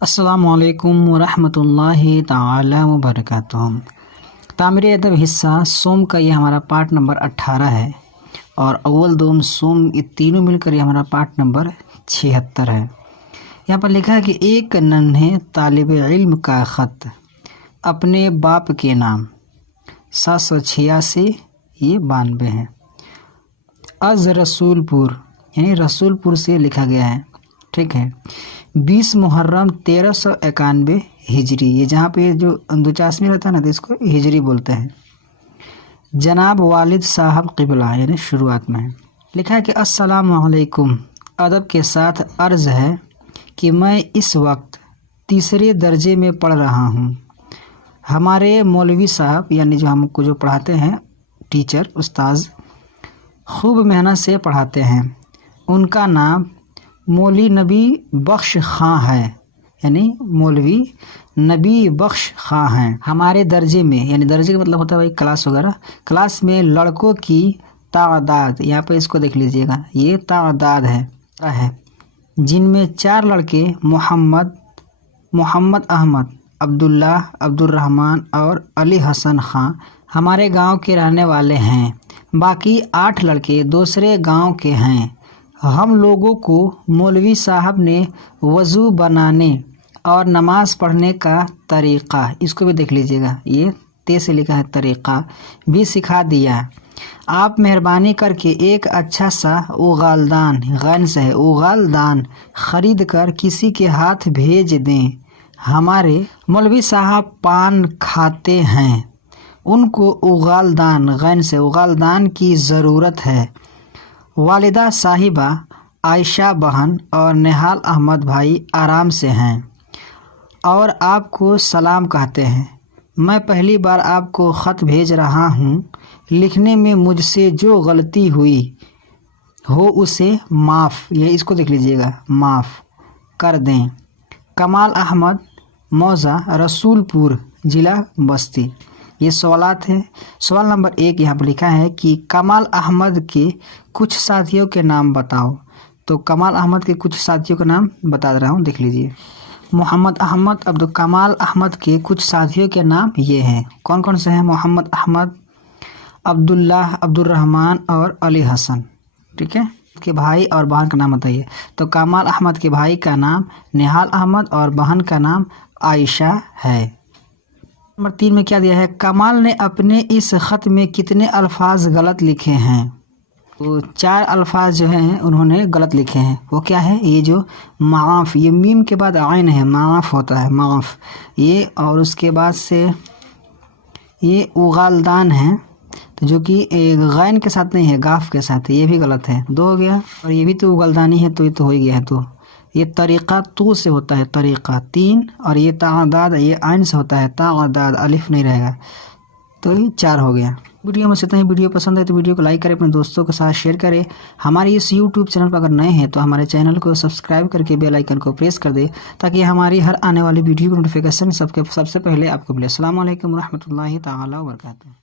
अस्सलामुअलैकुम वरहमतुल्लाहि ताला वबरकातुहू। तामीर अदब हिस्सा सोम का ये हमारा पार्ट नंबर 18 है और अव्वल दोम सोम ये तीनों मिलकर ये हमारा पार्ट नंबर 76 है। यहाँ पर लिखा है कि एक नन्हे तालिब इल्म का ख़त अपने बाप के नाम 786 ये 92 है। अज रसूलपुर यानी रसूलपुर से लिखा गया है, ठीक है। 20 मुहर्रम 1391 हिजरी, ये जहाँ पे जो दुचासमी रहता है ना तो इसको हिजरी बोलते हैं। जनाब वालिद साहब क़िबला यानी शुरुआत में है। लिखा है कि अस्सलामु अलैकुम, अदब के साथ अर्ज़ है कि मैं इस वक्त तीसरे दर्जे में पढ़ रहा हूँ। हमारे मौलवी साहब यानी जो हमको जो पढ़ाते हैं टीचर उस्ताद खूब मेहनत से पढ़ाते हैं। उनका नाम मौलवी नबी बख्श खां है, यानी मौलवी नबी बख्श खां हैं। हमारे दर्जे में यानी दर्जे का मतलब होता है भाई क्लास वगैरह, क्लास में लड़कों की तादाद, यहाँ पे इसको देख लीजिएगा, ये तादाद है जिनमें 4 लड़के मोहम्मद अहमद, अब्दुल्ला, अब्दुर्रहमान और अली हसन खां हमारे गांव के रहने वाले हैं। बाकी 8 लड़के दूसरे गांव के हैं। हम लोगों को मौलवी साहब ने वज़ू बनाने और नमाज़ पढ़ने का तरीक़ा, इसको भी देख लीजिएगा, ये ते से लिखा है, तरीक़ा भी सिखा दिया। आप मेहरबानी करके एक अच्छा सा उगालदान, गन से है उगालदान, ख़रीद कर किसी के हाथ भेज दें। हमारे मौलवी साहब पान खाते हैं, उनको उगालदान, गन से उगालदान की ज़रूरत है। वालिदा साहिबा आयशा बहन और निहाल अहमद भाई आराम से हैं और आपको सलाम कहते हैं। मैं पहली बार आपको ख़त भेज रहा हूँ। लिखने में मुझसे जो गलती हुई हो उसे माफ़, ये इसको देख लीजिएगा, माफ़ कर दें। कमाल अहमद मौज़ा रसूलपुर ज़िला बस्ती। ये सवालात हैं। सवाल नंबर 1 यहाँ पर लिखा है कि कमाल अहमद के कुछ साथियों के नाम बताओ। तो कमाल अहमद के कुछ साथियों का नाम बता रहा हूँ, देख लीजिए। मोहम्मद अहमद, अब्दुल कमाल अहमद के कुछ साथियों के नाम ये हैं। कौन कौन से हैं? मोहम्मद अहमद, अब्दुल्ला, अब्दुर्रहमान और अली हसन, ठीक है। के भाई और बहन का नाम बताइए। तो कमाल अहमद के भाई का नाम निहाल अहमद और बहन का नाम आयशा है। नंबर 3 में क्या दिया है? कमाल ने अपने इस ख़त में कितने अल्फाज गलत लिखे हैं? तो 4 अल्फाज जो हैं उन्होंने गलत लिखे हैं। वो क्या है? ये जो माफ़, ये मीम के बाद आइन है, माफ़ होता है, माफ़ ये, और उसके बाद से ये उगालदान है, तो जो कि गैन के साथ नहीं है, गाफ के साथ है, ये भी गलत है, 2 हो गया। और ये भी तो उगालदानी है, तो ये तो हो ही गया है। तो ये तरीक़ा तू से होता है, तरीक़ा 3, और ये तादाद ये आइन से होता है, तादाद अलिफ नहीं रहेगा, तो ये 4 हो गया। वीडियो में इतना ही। वीडियो पसंद है तो वीडियो को लाइक करें, अपने दोस्तों के साथ शेयर करें। हमारे इस यूट्यूब चैनल पर अगर नए हैं तो हमारे चैनल को सब्सक्राइब करके बेल आइकन को प्रेस कर दे ताकि हमारी हर आने वाली वीडियो की नोटिफिकेशन सबसे पहले आपको मिले। अस्सलामु अलैकुम रहमतुल्लाहि ताला व बरकातुहू।